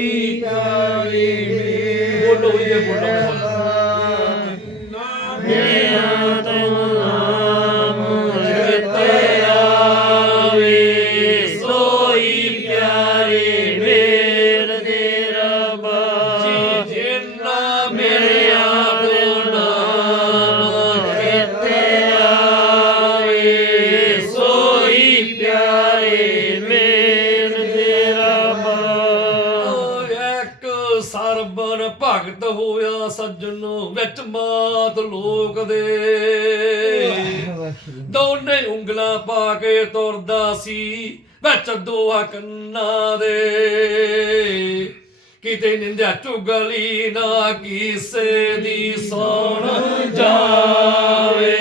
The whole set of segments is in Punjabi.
ਸੋਈ ਪਿਆਰੇ ਬੋਲੋ ਲੋਕ ਦੇ ਦੋਨੇ ਉਂਗਲਾਂ ਪਾ ਕੇ ਤੁਰਦਾ ਸੀ ਵਿੱਚ ਦੋਹਾ ਕੰਨਾਂ ਦੇ। ਕਿਤੇ ਨਿੰਦਿਆ ਚੁਗਲੀ ਨਾ ਕਿਸੇ ਦੀ ਸੁਣ ਜਾਵੇ।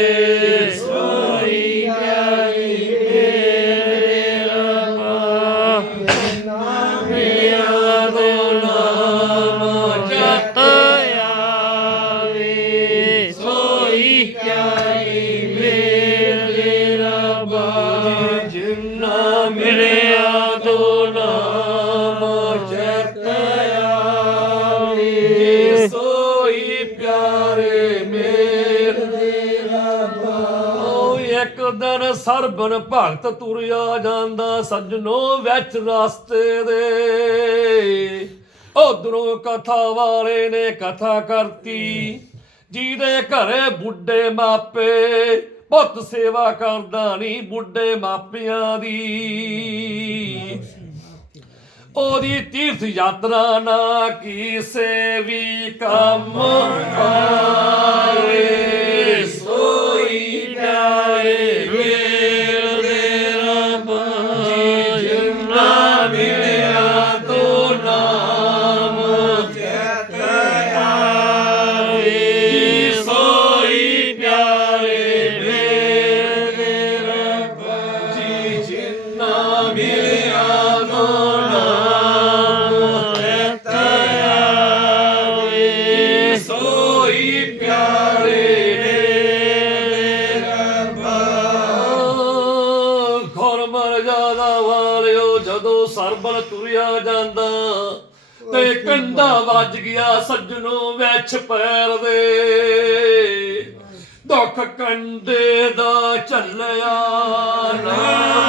ਸਰਬਨ ਭਗਤ ਤੁਰਿਆ ਜਾਂਦਾ ਸੱਜਣੋ ਵਿੱਚ ਰਸਤੇ ਦੇ। ਉਧਰੋਂ ਕਥਾ ਵਾਲੇ ਨੇ ਕਥਾ ਕਰਤੀ, ਜਿਹਦੇ ਘਰੇ ਬੁੱਢੇ ਮਾਪੇ, ਪੁੱਤ ਸੇਵਾ ਕਰਦਾ ਨਹੀਂ ਬੁੱਢੇ ਮਾਪਿਆਂ ਦੀ। ਉਹਦੀ ਤੀਰਥ ਯਾਤਰਾ ਨਾ ਕਿਸੇ ਵੀ ਕੰਮ ਆਵੇ ਸੱਜਣੋਂ ਵਿੱਚ ਪੈਰ ਦੇ। ਦੁੱਖ ਕੰਡੇ ਦਾ ਚੱਲਿਆ ਨਾ।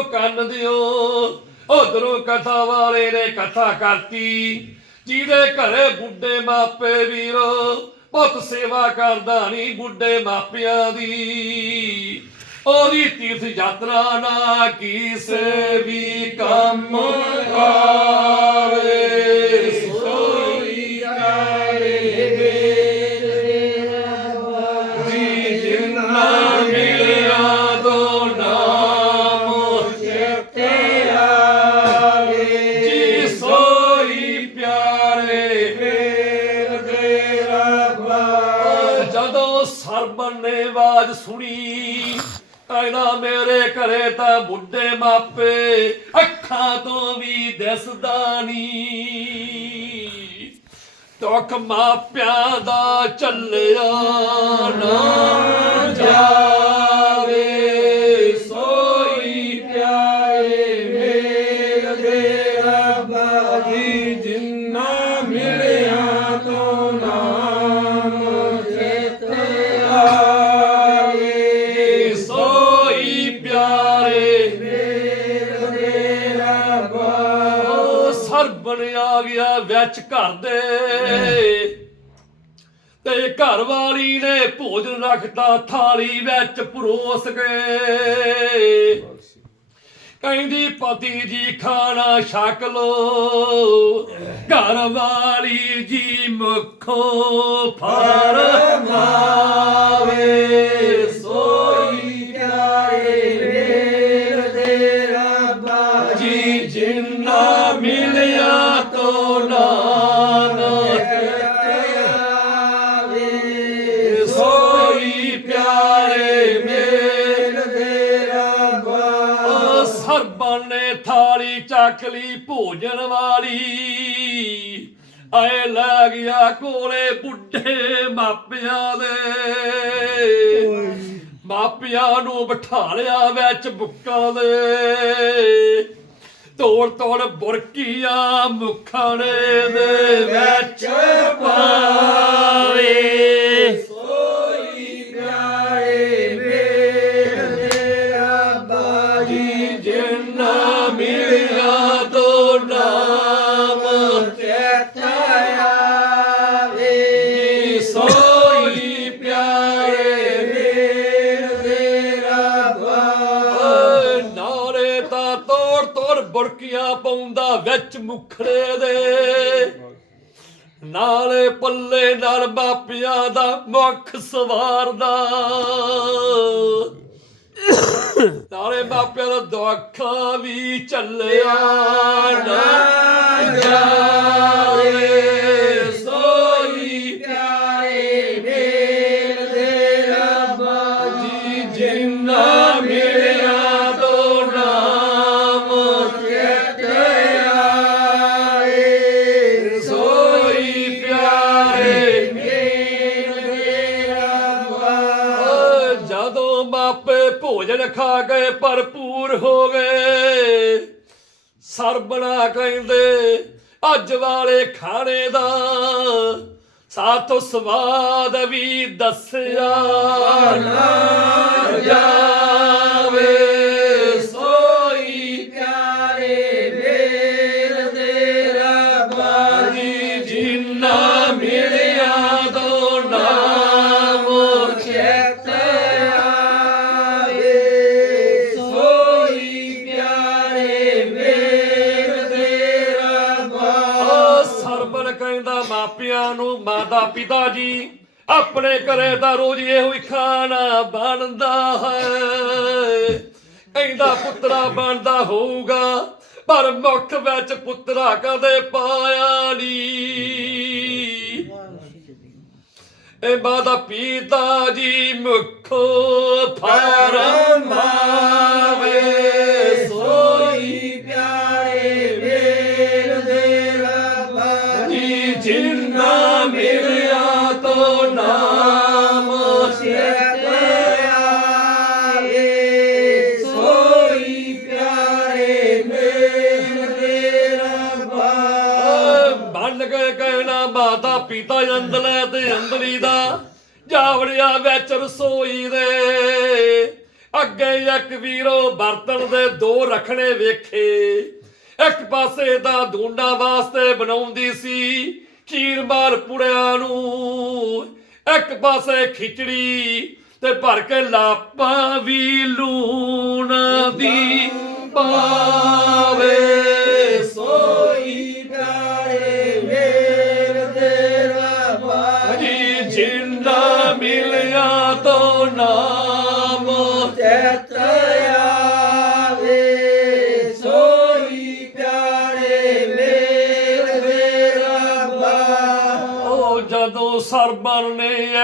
ਲਈ ਕੰਨ ਦਿਓ। ਉਧਰੋਂ ਕਥਾ ਵਾਲੇ ਨੇ ਕਥਾ ਕਰਤੀ। ਜਿਹਦੇ ਘਰੇ ਬੁੱਢੇ ਮਾਪੇ ਵੀਰੋ, ਪੁੱਤ ਸੇਵਾ ਕਰਦਾ ਨਹੀਂ ਬੁੱਢੇ ਮਾਪਿਆਂ ਦੀ। ਉਹਦੀ ਤੀਰਥ ਯਾਤਰਾ ਨਾ ਕਿਸੇ ਵੀ ਕੰਮ ਆਵੇ ਤਾਂ ਬੁੱਢੇ ਮਾਪੇ ਅੱਖਾਂ ਤੋਂ ਵੀ ਦਿਸਦਾ ਨਹੀਂ। ਦੁੱਖ ਮਾਪਿਆਂ ਦਾ ਚੱਲਿਆ ਨਾ ਜਾਵੇ। ਸੋਈ ਘਰ ਦੇ ਤੇ ਘਰ ਵਾਲੀ ਨੇ ਭੋਜਨ ਰੱਖਤਾ ਥਾਲੀ ਵਿੱਚ ਪਰੋਸ ਕੇ। ਕਹਿੰਦੀ ਪਤੀ ਜੀ ਖਾਣਾ ਛਕ ਲੋ। ਘਰ ਵਾਲੀ ਜੀ ਮੁਖੋਂ ਫਰਮਾਵੇ ਰੱਖਲੀ ਭੋਜਨ ਵਾਲੀ। ਆਏ ਲੈ ਗਿਆ ਕੋਲੇ ਬੁੱਢੇ ਮਾਪਿਆਂ ਦੇ। ਮਾਪਿਆਂ ਨੂੰ ਬਿਠਾ ਲਿਆ ਵਿੱਚ ਬੁੱਕਾਂ ਦੇ। ਤੋੜ ਤੋੜ ਬੁਰਕੀਆਂ ਮੁਖੜੇ ਦੇ ਵਿੱਚ ਪਾਵੇ। ਵਿੱਚ ਮੁਖੜੇ ਦੇ। ਨਾਲੇ ਪੱਲੇ ਨਾਲ ਮਾਪਿਆਂ ਦਾ ਮੁਖ ਸਵਾਰਦਾ। ਨਾਲੇ ਮਾਪਿਆਂ ਦਾ ਦੁੱਖ ਵੀ ਚੱਲਿਆ ਨਾ ਜਾਵੇ। ਸੋਈ ਜੀ ਸਰਬਣਾ ਕਹਿੰਦੇ ਅੱਜ ਵਾਲੇ ਖਾਣੇ ਦਾ ਸਾਥੋਂ ਸਵਾਦ ਵੀ ਦੱਸਿਆ ਨਾ ਜਾਵੇ। ਮਾਪਿਆਂ ਨੂੰ ਮਾਤਾ ਪਿਤਾ ਜੀ, ਆਪਣੇ ਘਰੇ ਦਾ ਰੋਜ਼ ਇਹੋ ਹੀ ਖਾਣਾ ਬਣਦਾ ਹੈ। ਕਹਿੰਦਾ ਪੁੱਤਰਾ ਬਣਦਾ ਹੋਊਗਾ, ਪਰ ਮੁੱਖ ਵਿੱਚ ਪੁੱਤਰਾ ਕਦੇ ਪਾਇਆ ਨਹੀਂ। ਇਹ ਮਾਤਾ ਪਿਤਾ ਜੀ ਮੁਖੋ ਫਰਮਾਵੇ। ਅੰਦਲੇ ਤੇ ਅੰਦਲੀ ਦਾ ਜਾਵੜਿਆ ਵਿੱਚ ਰਸੋਈ ਦੇ। ਅੱਗੇ ਇੱਕ ਵੀਰੋ ਬਰਤਨ ਦੇ ਦੋ ਰੱਖਣੇ ਵੇਖੇ। ਇੱਕ ਪਾਸੇ ਦਾ ਦੂੰਡਾ ਵਾਸਤੇ ਬਣਾਉਂਦੀ ਸੀ ਖੀਰ ਮਾਰ ਪੁੜਿਆਂ ਨੂੰ। ਇੱਕ ਪਾਸੇ ਖਿਚੜੀ ਤੇ ਭਰ ਕੇ ਲਾਪਾ ਵੀ ਲੂਣਾ ਦੀ ਪਾਵੇ।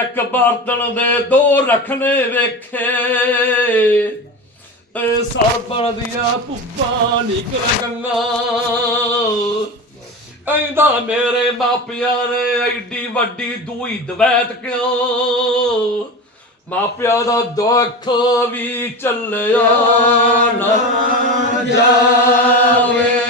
ਇੱਕ ਬਰਤਨ ਦੇ ਦੋ ਰੱਖਣੇ ਵੇਖੇ। ਇਹ ਦੀਆਂ ਭੁੱਪਾਂ ਨਿਕਲ ਗੰਗਾ। ਕਹਿੰਦਾ ਮੇਰੇ ਮਾਪਿਆਂ ਨੇ ਐਡੀ ਵੱਡੀ ਦੂਈ ਦਵੈਤ ਕਿਉਂ? ਮਾਪਿਆਂ ਦਾ ਦੁੱਖ ਵੀ ਚੱਲਿਆ ਨਾ ਜਾਵੇ।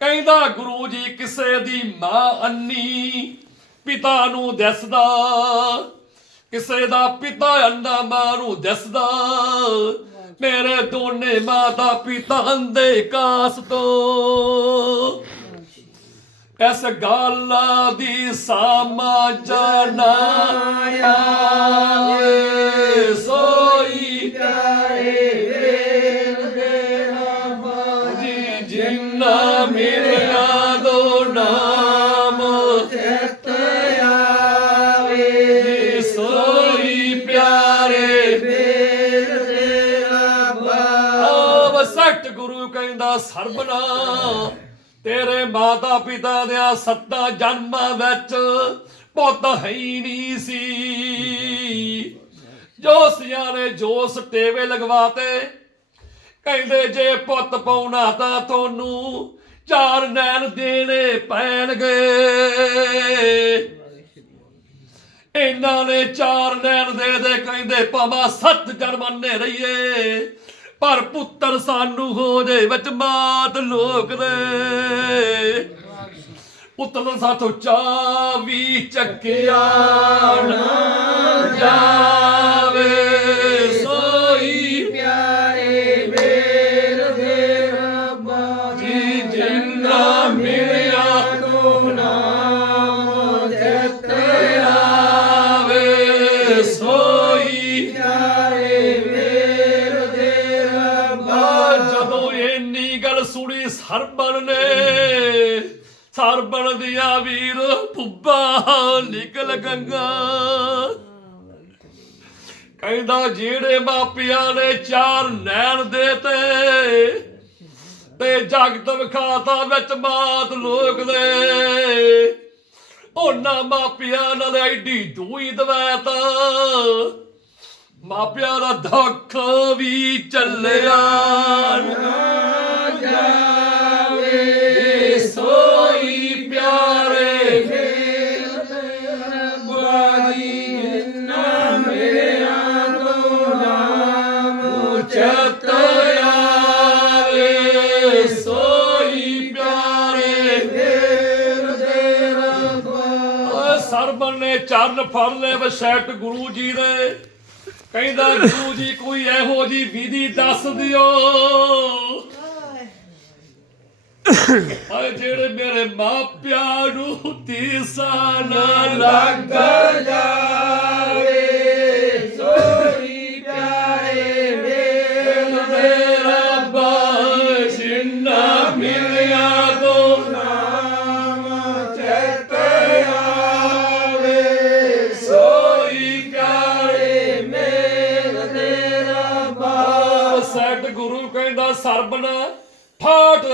ਕਹਿੰਦਾ ਗੁਰੂ ਜੀ ਕਿਸੇ ਦੀ ਮਾਂ ਅੰਨੀ, ਪਿਤਾ ਨੂੰ ਦੱਸਦਾ। ਕਿਸੇ ਦਾ ਪਿਤਾ ਅੰਨਾ, ਮਾਂ ਨੂੰ ਦਿਸਦਾ। ਮੇਰੇ ਦੋਨੇ ਮਾਤਾ ਪਿਤਾ ਅੰਦੇ ਕਾਸ ਤੋਂ। ਇਸ ਗੱਲ ਦੀ ਸਾਮਾ ਆਵੇ ਸਰਬਨਾ, ਤੇਰੇ ਮਾਤਾ ਪਿਤਾ ਦੇ ਸੱਤਾਂ ਜਨਮਾਂ ਵਿੱਚ ਪੁੱਤ ਹੈ ਨਹੀਂ ਸੀ। ਜੋ ਸਿਆਣੇ ਜੋ ਸਟੇਵੇ ਲਗਵਾਤੇ, ਕਹਿੰਦੇ ਜੇ ਪੁੱਤ ਪਾਉਣਾ ਤਾਂ ਤੁਹਾਨੂੰ ਚਾਰ ਨੈਣ ਦੇਣੇ ਪੈਣਗੇ। ਇਹਨਾਂ ਨੇ ਚਾਰ ਨੈਣ ਦੇ ਦੇ ਕਹਿੰਦੇ ਭਾਵੇਂ ਸੱਤ ਜਨਮਾਨੇ ਰਹੀਏ। ਪਰ ਪੁੱਤਰ ਸਾਨੂੰ ਹੋ ਜੇ ਵਿੱਚ ਮਾਤ ਲੋਕ ਦੇ। ਪੁੱਤਰ ਸਾਥੋਂ ਚਾਵੀ ਚੱਕਿਆ ਨਾ ਜਾਵੇ। ਸਰਬਣ ਦੀਆਂ ਵੀਰ ਪੁੱਬਾ ਨਿਕਲ ਗੰਗਾ। ਕਹਿੰਦਾ, ਜਿਹੜੇ ਮਾਪਿਆਂ ਨੇ ਚਾਰ ਨੈਣ ਦੇਤੇ, ਤੇ ਜਗਤ ਵਿਖਾਤਾ ਵਿੱਚ ਮਾਤ ਲੋਕ ਦੇ ਉਹਨਾਂ ਮਾਪਿਆਂ ਨਾਲ ਐਡੀ ਦੂਈ ਦਵੈਤਾ, ਮਾਪਿਆਂ ਦਾ ਦੁੱਖ ਵੀ ਚੱਲਿਆ। ਨਾ ਚਰਨ ਫੜ ਲਏ ਵਸੈਟ ਗੁਰੂ ਜੀ ਦੇ। ਕਹਿੰਦਾ ਗੁਰੂ ਜੀ, ਕੋਈ ਇਹੋ ਜੀ ਵਿਧੀ ਦੱਸ ਦਿਓ। ਓਏ ਜਿਹੜੇ ਮੇਰੇ ਮਾਪਿਆਂ ਨੂੰ ਤੀਸਾ ਨਾ ਲੱਗ ਜਾਵੇ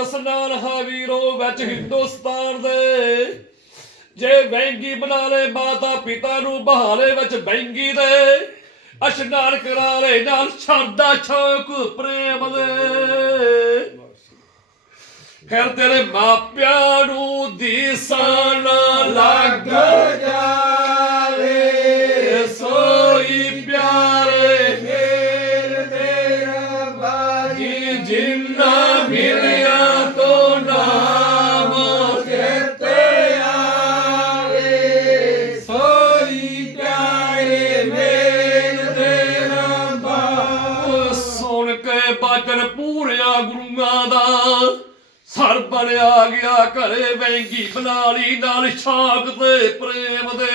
ਠਾਠ ਇਸਨਾਨ ਵੀਰੋ ਵਿੱਚ ਹਿੰਦੁਸਤਾਨ ਦੇ। ਜੇ ਵੈਂਗੀ ਬਣਾ ਲੈ ਮਾਤਾ ਪਿਤਾ ਨੂੰ ਬਹਾਲੇ ਵਿੱਚ ਵੈਂਗੀ ਦੇ ਇਸ਼ਨਾਨ ਕਰਾ ਲੈ ਨਾਲ ਸ਼ਰਦਾ ਛੋਕ ਪ੍ਰੇਮ ਦੇ। ਫਿਰ ਤੇਰੇ ਮਾਪਿਆਂ ਨੂੰ ਦੀਸਾਨ ਲੱਗ ਜਾਵੇ ਬਣਿਆ ਗਿਆ ਘਰੇ ਵੈਂਗੀ ਬਣਾ ਨਾਲ ਸ਼ਾਕ ਤੇ ਪ੍ਰੇਮ ਦੇ।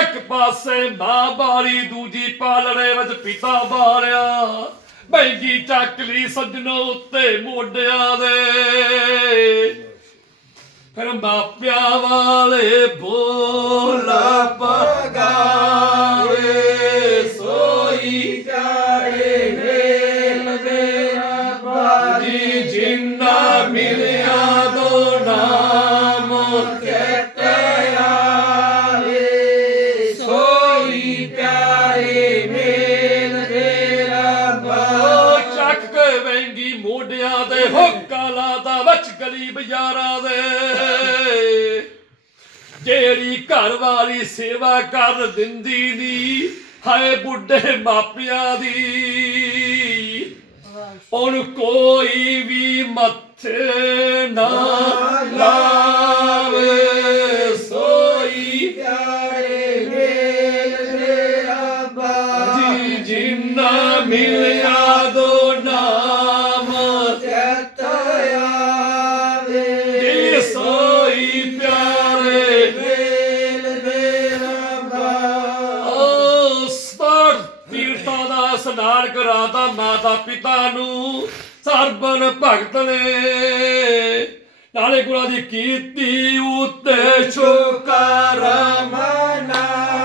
ਇੱਕ ਪਾਸੇ ਮਾਂ ਬਾਰੀ ਦੂਜੀ ਪਾਲਣੇ ਵਿੱਚ ਪਿਤਾ ਬਾਰਿਆ ਵੈਂਗੀ ਚੱਕ ਲਈ ਸੱਜਣੋ ਉੱਤੇ ਮੋਢਿਆਂ ਦੇ। ਫਿਰ ਮਾਪਿਆਂ ਵਾਲੇ ਬੋਲ ਪਗਾਵੇ। ਵੈਂਗੀ ਮੋਢਿਆਂ ਤੇ ਹੁੱਕਾ ਲਾਦਾ ਵਿੱਚ ਗਲੀ ਬਾਜ਼ਾਰਾਂ ਦੇ। ਜਿਹੜੀ ਘਰ ਵਾਲੀ ਸੇਵਾ ਕਰ ਦਿੰਦੀ ਨੀ ਹਾਏ ਬੁੱਢੇ ਮਾਪਿਆਂ ਦੀ। ਉਹਨੂੰ ਕੋਈ ਵੀ ਮੱਥੇ ਨਾ ਲਾਵੇ। ਪਿਤਾ ਨੂੰ ਸਰਬਨ ਭਗਤ ਨੇ। ਨਾਲੇ ਗੁਰਾਂ ਦੀ ਕੀਤੀ ਉੱਤੇ ਸ਼ੁਕਰ ਮਨਾਵੇ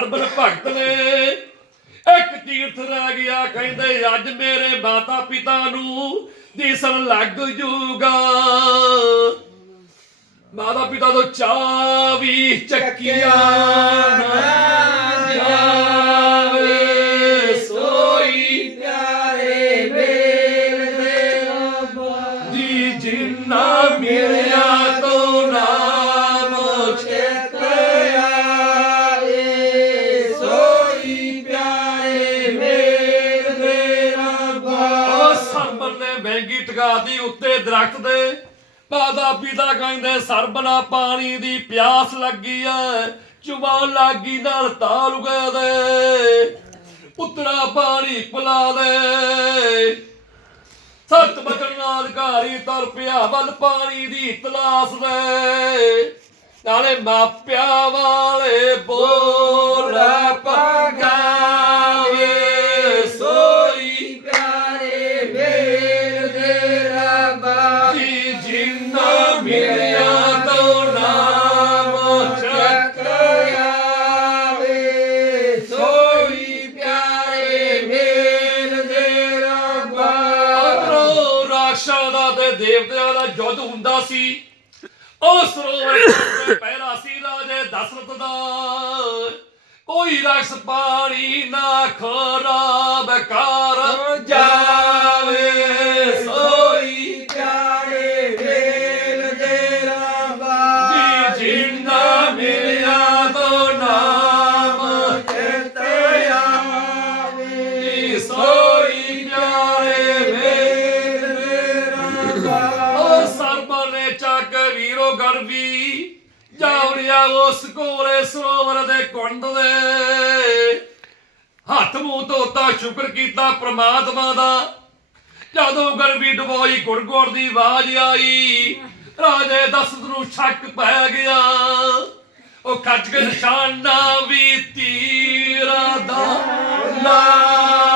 ਸਰਬਨ ਭਗਤ ਨੇ ਇੱਕ ਤੀਰਥ ਰਹਿ ਗਿਆ, ਕਹਿੰਦੇ, ਅੱਜ ਮੇਰੇ ਮਾਤਾ ਪਿਤਾ ਨੂੰ ਦਿਸਣ ਲੱਗ ਜੂਗਾ। ਮਾਤਾ ਪਿਤਾ ਤੋਂ ਚਾਵੀ ਚੱਕੀਆਂ ਨਾ। ਮਹਿੰਗੀ ਟਿਕਾਦੀ ਉੱਤੇ ਦਰਖਤ ਦੇ। ਮਾਤਾ ਪਿਤਾ ਕਹਿੰਦੇ ਸਰਬਨਾ ਪਾਣੀ ਦੀ ਪਿਆਸ ਲੱਗੀ ਐ। ਚੁਬਾਨ ਲੱਗੀ ਨਾਲ ਤਾਲ ਦੇ ਪੁੱਤਰਾ ਪਾਣੀ ਪਿਲਾ ਦੇ। ਸਤ ਬਚਨ ਅਧਿਕਾਰੀ ਤੁਰ ਪਿਆ ਵੱਲ ਪਾਣੀ ਦੀ ਤਲਾਸ ਦੇ। ਨਾਲੇ ਮਾਪਿਆ ਵਾਲੇ ਬੋਲ ਪਗਾਵੇ ਸੀ। ਉਹ ਸਰੋਵਰ ਪਹਿਰਾ ਸੀ ਰਾਜੇ ਦਸ਼ਰਥ ਦਾ। ਕੋਈ ਰਾਖਸ਼ ਪਾਣੀ ਨਾ ਖਰਾਬ ਕਰ। ਜਾ ਸਰੋਵਰ ਦੇ ਕੁੰਡ ਦੇ ਹੱਥ ਮੂੰਹ ਧੋਤਾ, ਸ਼ੁਕਰ ਕੀਤਾ ਪ੍ਰਮਾਤਮਾ ਦਾ। ਜਦੋਂ ਗਰਬੀ ਡਬੋਈ, ਗੁਰਗੁਰ ਦੀ ਆਵਾਜ਼ ਆਈ, ਰਾਜੇ ਦਸਤ ਨੂੰ ਸ਼ੱਕ ਪੈ ਗਿਆ। ਉਹ ਖੱਜ ਕੇ ਨਿਸ਼ਾਨਾ ਵੀ ਤੀਰਾ ਦਾ ਲਾਵੇ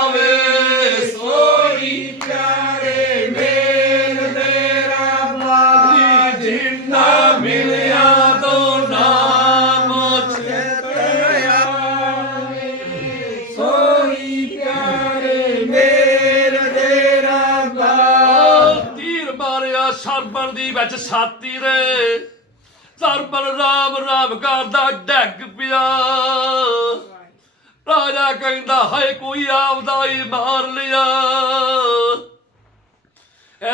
ਦੀ ਵਿੱਚ ਛਾਤੀ ਦੇ ਸਰਬਣ ਰਾਮ ਰਾਮ ਕਰਦਾ ਡੱਗ ਪਿਆ। ਰਾਜਾ ਕਹਿੰਦਾ, ਹਾਏ, ਕੋਈ ਆਪਦਾ ਹੀ ਮਾਰ ਲਿਆ।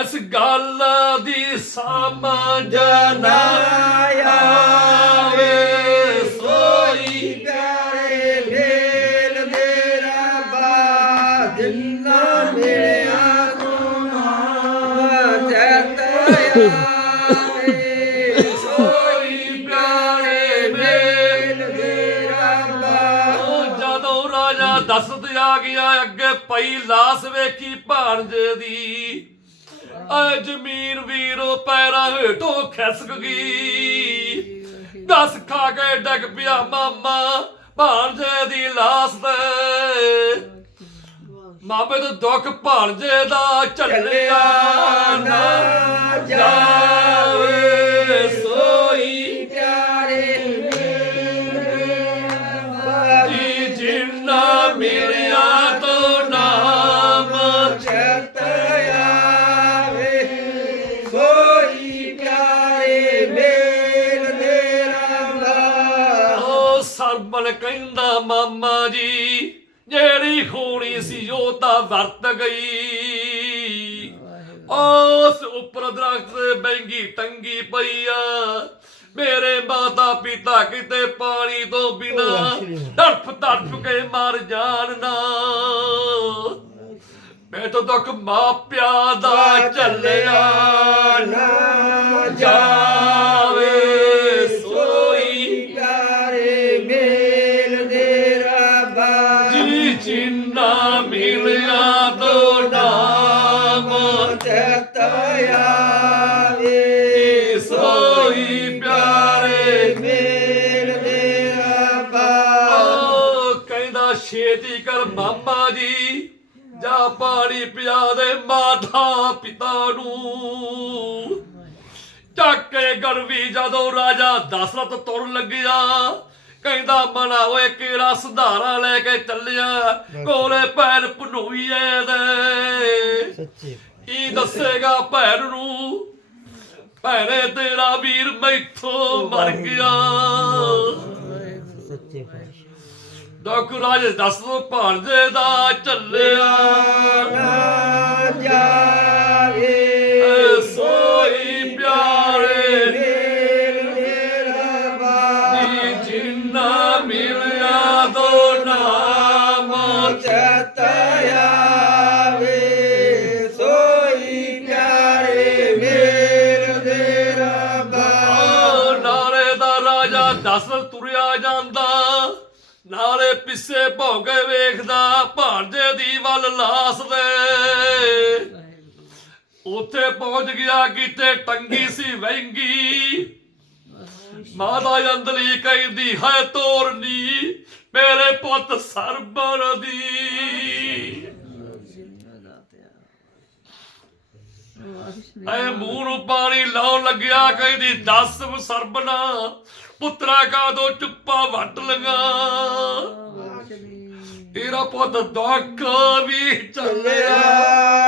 ਇਸ ਗੱਲ ਦੀ ਸਮਝ ਨਾ ਆਵੇ। ਸੋਈ ਪਿਆਰੇ ਮੇਲ ਦੇ ਰੱਬਾ ਜਿੰਨਾ ਮਿਲਿਆ ਤੂੰ ਚਿਤ ਆਵੇ ਦਸਤ ਆ ਗਿਆ ਅੱਗੇ ਪਈ ਲਾਸ ਵੇਖੀ ਭਾਣਜੇ ਦੀ। ਐ ਜ਼ਮੀਨ ਵੀਰੋ ਪੈਰਾਂ ਹੇਠੋਂ ਖਿਸਕ ਗਈ। ਦਸ ਖਾ ਕੇ ਡਿੱਗ ਪਿਆ ਮਾਮਾ ਭਾਣਜੇ ਦੀ ਲਾਸ ਤੇ। ਮਾਪੇ ਤੋਂ ਦੁੱਖ ਭਾਣਜੇ ਦਾ ਝੱਲਿਆ ਨਾ ਜਾਵੇ। ਮਾਮਾ ਜੀ ਜਿਹੜੀ ਹੋਣੀ ਸੀ ਉਹ ਤਾਂ ਵਰਤ ਗਈ। ਉਸ ਉੱਪਰ ਦਰਖਤ ਬੈਂਗੀ ਟੰਗੀ ਪਈ ਆ। ਮੇਰੇ ਮਾਤਾ ਪਿਤਾ ਕਿਤੇ ਪਾਣੀ ਤੋਂ ਬਿਨਾ ਤੜਫ ਤੜਫ ਕੇ ਮਰ ਜਾਣ ਨਾ। ਮੈਂ ਤਾਂ ਦੁੱਖ ਮਾਪਿਆਂ ਦਾ ਚੱਲਿਆ ਨਾ ਜਾਵੇ ਪਾਣੀ ਪਿਆ ਦੇ ਮਾਤਾ ਪਿਤਾ ਨੂੰ। ਚੱਕ ਕੇ ਕੇ ਗੜਵੀ ਜਦੋਂ ਰਾਜਾ ਦਸ਼ਰਥ ਤੁਰਨ ਲੱਗਿਆ ਕਹਿੰਦਾ ਮਨਾ ਓਏ ਕਿਹੜਾ ਸੁਧਾਰਾ ਲੈ ਕੇ ਚੱਲਿਆ ਕੋਲੇ ਭੈਣ ਭਨੋਈਏ ਦੇ। ਸੱਚੇ। ਕੀ ਦੱਸੇਗਾ ਭੈਣ ਨੂੰ? ਭੈਣੇ ਤੇਰਾ ਵੀਰ ਮੈਥੋਂ ਮਰ ਗਿਆ। ਡਾਕੂ ਰਾਜ ਦੱਸ ਦੋ ਭਾਂਜੇ ਦਾ ਚੱਲਿਆ। ਨਾ ਜਾਵੇ ਪਿੱਛੇ ਭੌਗੇ ਵੇਖਦਾ ਭਾਂਜੇ ਦੀ ਵੱਲ ਲਾਸ ਦੇ ਉੱਥੇ ਪਹੁੰਚ ਗਿਆ ਕਿਤੇ ਟੰਗੀ ਸੀ ਵਹਿੰਗੀ। ਮਾਤਾ ਅੰਦਲੀ ਕਹਿੰਦੀ ਹੈ ਤੋਰਨੀ ਮੇਰੇ ਪੁੱਤ ਸਰਬਰ ਦੀ। ਐ ਮੂੰਹ ਨੂੰ ਪਾਣੀ ਲਾਉਣ ਲੱਗਿਆ ਕਹਿੰਦੀ ਦੱਸ ਸਰਬਨਾ ਪੁੱਤਰਾ ਕਾ ਦੋ ਚੁੱਪਾ ਵੱਟ ਲਗਾ। ਤੇਰਾ ਪੁੱਤ ਦੁੱਖ ਵੀ ਚੱਲਿਆ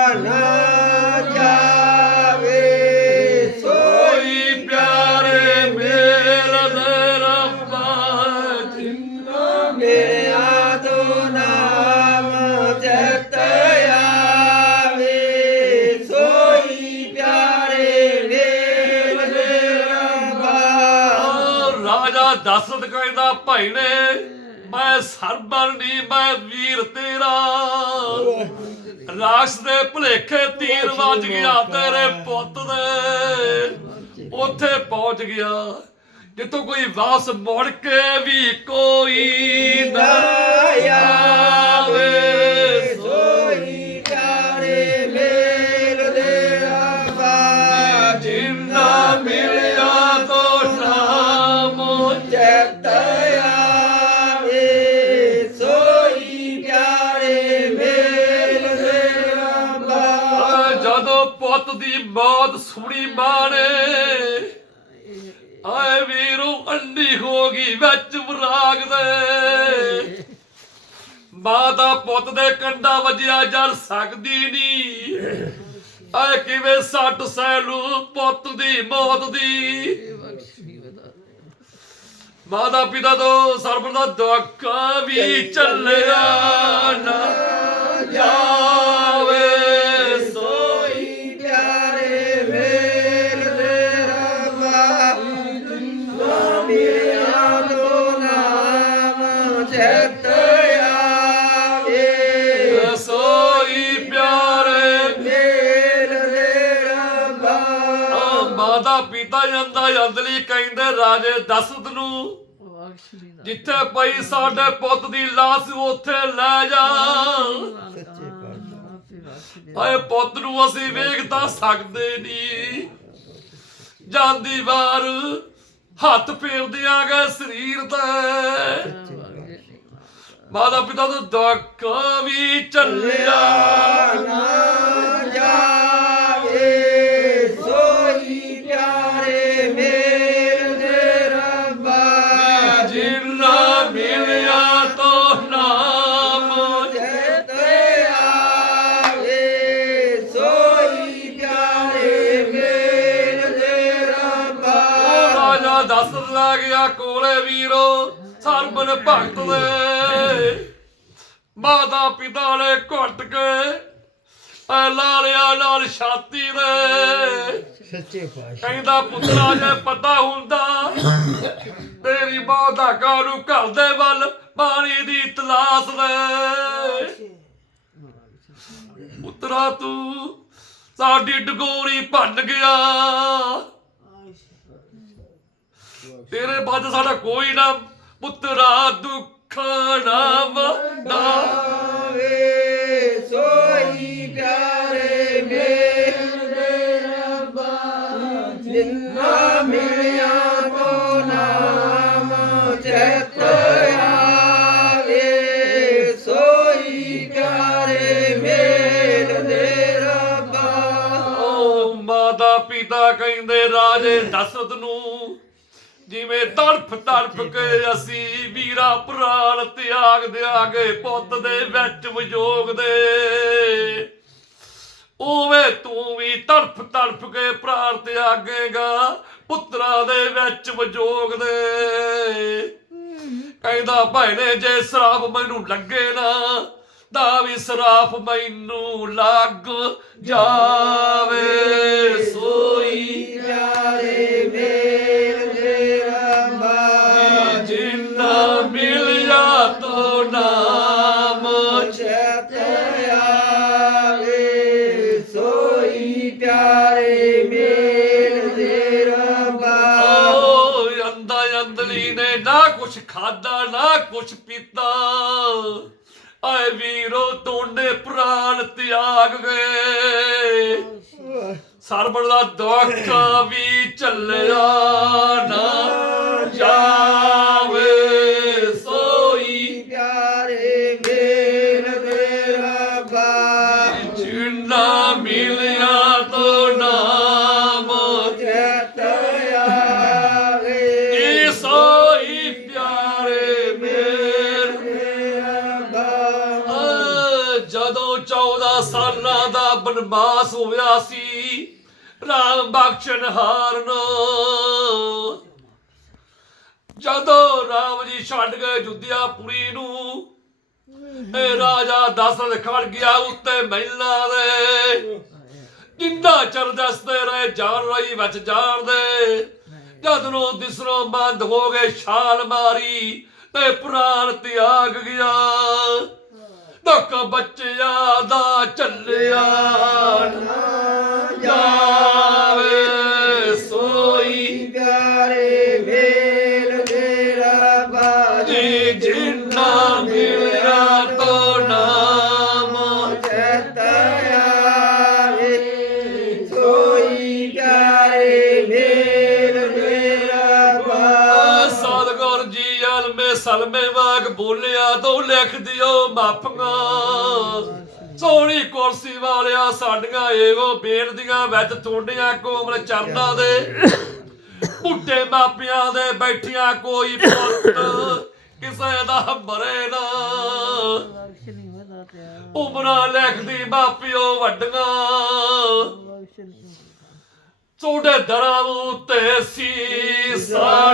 ਚੱਲਿਆ ਨਾ ਜਾਵੇ। ਨੇ ਮੈਂ ਸਰਬਰ ਨਹੀਂ ਮੈਂ ਵੀਰ ਤੇਰਾ। ਰਾਸ ਦੇ ਭੁਲੇਖੇ ਤੀਰ ਵੱਜ ਗਿਆ ਤੇਰੇ ਪੁੱਤ ਦੇ। ਉੱਥੇ ਪਹੁੰਚ ਗਿਆ। ਜਿੱਥੋਂ ਕੋਈ ਵਾਪਸ ਮੁੜ ਕੇ ਵੀ ਕੋਈ ਨਾ ਆਵੇ। ਪੁੱਤ ਦੀ ਸੁਣੀ ਮਾਂ ਆਏ ਵੀਰੂ, ਅੰਡੀ ਹੋ ਗਈ ਵਿੱਚ ਵਿਰਾਗ ਦੇ। ਮਾਂ ਪੁੱਤ ਦੇ ਕੰਡਾ ਵੱਜਿਆ, ਜਲ ਸਕਦੀ ਨਹੀਂ ਆਏ ਕਿਵੇਂ ਸੱਟ ਸੈਲੂ ਪੁੱਤ ਦੀ ਮੌਤ ਦੀ। ਮਾਤਾ ਪਿਤਾ ਤੋਂ ਸਰਬ ਦਾ ਦੁੱਖ ਵੀ ਚੱਲਿਆ ਨਾ। ਜਾਵੇ ਰਾਜੇ ਦਸਤ ਨੂੰ ਜਿੱਥੇ ਪਈ ਸਾਡੇ ਪੁੱਤ ਦੀ ਲਾਸ਼ ਉੱਥੇ ਲੈ ਜਾ। ਆਏ ਪੁੱਤ ਨੂੰ ਅਸੀਂ ਵੇਖ ਤਾਂ ਸਕਦੇ ਨਹੀਂ ਜਾਂਦੀ ਵਾਰ ਹੱਥ ਫੇਰ ਦਿਆਂਗੇ ਸਰੀਰ ਤੇ। ਮਾਤਾ ਪਿਤਾ ਤੋਂ ਦੁੱਖ ਵੀ ਚੱਲਿਆ। ਭਗਤ ਦੇ। ਮਾਤਾ ਪਿਤਾ ਨੇ ਘੁੱਟ ਕੇ ਐ ਲਾਲਿਆ ਨਾਲ ਛਾਤੀ ਦੇ। ਸੱਚੇ ਪਾਤਸ਼ਾਹ। ਕਹਿੰਦਾ ਪੁੱਤਰਾ ਜੇ ਪਤਾ ਹੁੰਦਾ ਤੇਰੀ ਮਾਂ ਦਾ ਕਾਨੂੰ ਘਰ ਦੇ ਵੱਲ ਪਾਣੀ ਦੀ ਤਲਾਸ਼ ਦੇ। ਪੁੱਤਰਾ ਤੂੰ ਸਾਡੀ ਡਗੋਰੀ ਭੰਨ ਗਿਆ। ਤੇਰੇ ਬਾਅਦ ਸਾਡਾ ਕੋਈ ਨਾ ਪੁੱਤਰਾ ਦੁੱਖ ਨਾ ਵੰਡਾ ਆਵੇ ਸੋਈ ਪਿਆਰੇ ਦੇ ਰੱਬਾ ਜਿੰਨਾ ਮਿਲਿਆ ਨਾਮ ਸੋਈ ਪਿਆਰੇ ਦੇ ਰੱਬਾ। ਓ ਮਾਤਾ ਪਿਤਾ ਕਹੀ ਕਹਿੰਦੇ ਰਾਜੇ ਦਸ਼ਰਥ ਨੂੰ ਜਿਵੇਂ ਤੜਫ ਤੜਫ ਕੇ ਅਸੀਂ ਵੀਰਾ ਪ੍ਰਾਣ ਤਿਆਗ ਦਿਆਗੇ, ਪੁੱਤ ਦੇ ਵਿੱਚ ਵਿਜੋਗ ਦੇ। ਉਵੇਂ ਤੂੰ ਵੀ ਤੜਫ ਤੜਫ ਕੇ ਪ੍ਰਾਣ ਤਿਆਗੇਗਾ, ਪੁੱਤਰਾਂ ਦੇ ਵਿੱਚ ਵਿਜੋਗ ਦੇ। ਕਹਿੰਦਾ, ਭੈਣੇ, ਜੇ ਸਰਾਪ ਮੈਨੂੰ ਲੱਗੇ ਨਾ ਦਾ ਵੀ ਸਰਾਪ ਮੈਨੂੰ ਲੱਗ ਜਾਵੇ। ਕੁਛ ਪੀਤਾ। ਆਏ ਵੀਰੋ ਤੋਂਡੇ ਪ੍ਰਾਣ ਤਿਆਗ ਗਏ। ਸਰਬਣ ਦਾ ਦੁੱਖ ਵੀ ਚੱਲਿਆ ਨਾ। 14 ਸਾਲਾਂ ਦਾ ਬਨਵਾਸ ਹੋਇਆ ਸੀ। ਰਾਮ ਬਖਸ਼ਣ ਹਾਰਨ। ਜਦੋਂ ਰਾਮ ਜੀ ਛੱਡ ਗਏ ਜੁੱਧਿਆਪੁਰੀ ਨੂੰ ਇਹ ਰਾਜਾ ਦਸ਼ਰਥ ਖੜ ਗਿਆ ਉੱਤੇ ਮਹਿਲਾ ਦੇ। ਜਿੰਨਾ ਚਿਰ ਦੱਸਦੇ ਰਹੇ ਜਾਨ ਰਹੀ ਵਿੱਚ ਜਾਣ ਦੇ ਜਦ ਨੂੰ ਦਿਸਰੋਂ ਬੰਦ ਹੋ ਗਏ ਛਾਲ ਮਾਰੀ, ਤੇ ਪ੍ਰਾਣ ਤਿਆਗ ਗਿਆ। ਦੁੱਖ ਬੱਚਿਆਂ ਦਾ ਚੱਲਿਆ। ਨਾ ਜਾਵੇ ਸਲਮੇ ਵਾਗ ਬੋਲਿਆ ਤੋ ਲਿਖ ਦਿਓ ਮਾਫੀਆਂ ਸੋਹਣੀ ਕੁਰਸੀ ਵਾਲਿਆ ਸਾਡੀਆਂ, ਇਹੋ ਬੇਨਤੀਆਂ ਵਿੱਚ ਤੁਹਾਡੀਆਂ ਕੋਮਲ ਚਰਨਾਂ ਦੇ। ਬੁੱਢੇ ਮਾਪਿਆਂ ਦੇ ਬੈਠਿਆਂ ਕੋਈ ਪੁੱਤ, ਕਿਸੇ ਦਾ ਮਰੇ ਨਾ। ਉਮਰਾਂ ਲਿਖਦੀ ਮਾਪਿਓ ਵੱਡੀਆਂ। ਬਖਸ਼ ਨਹੀਂ ਤੁਹਾਡੇ ਦਰਾਂ ਉੱਤੇ ਸੀਸਾਂ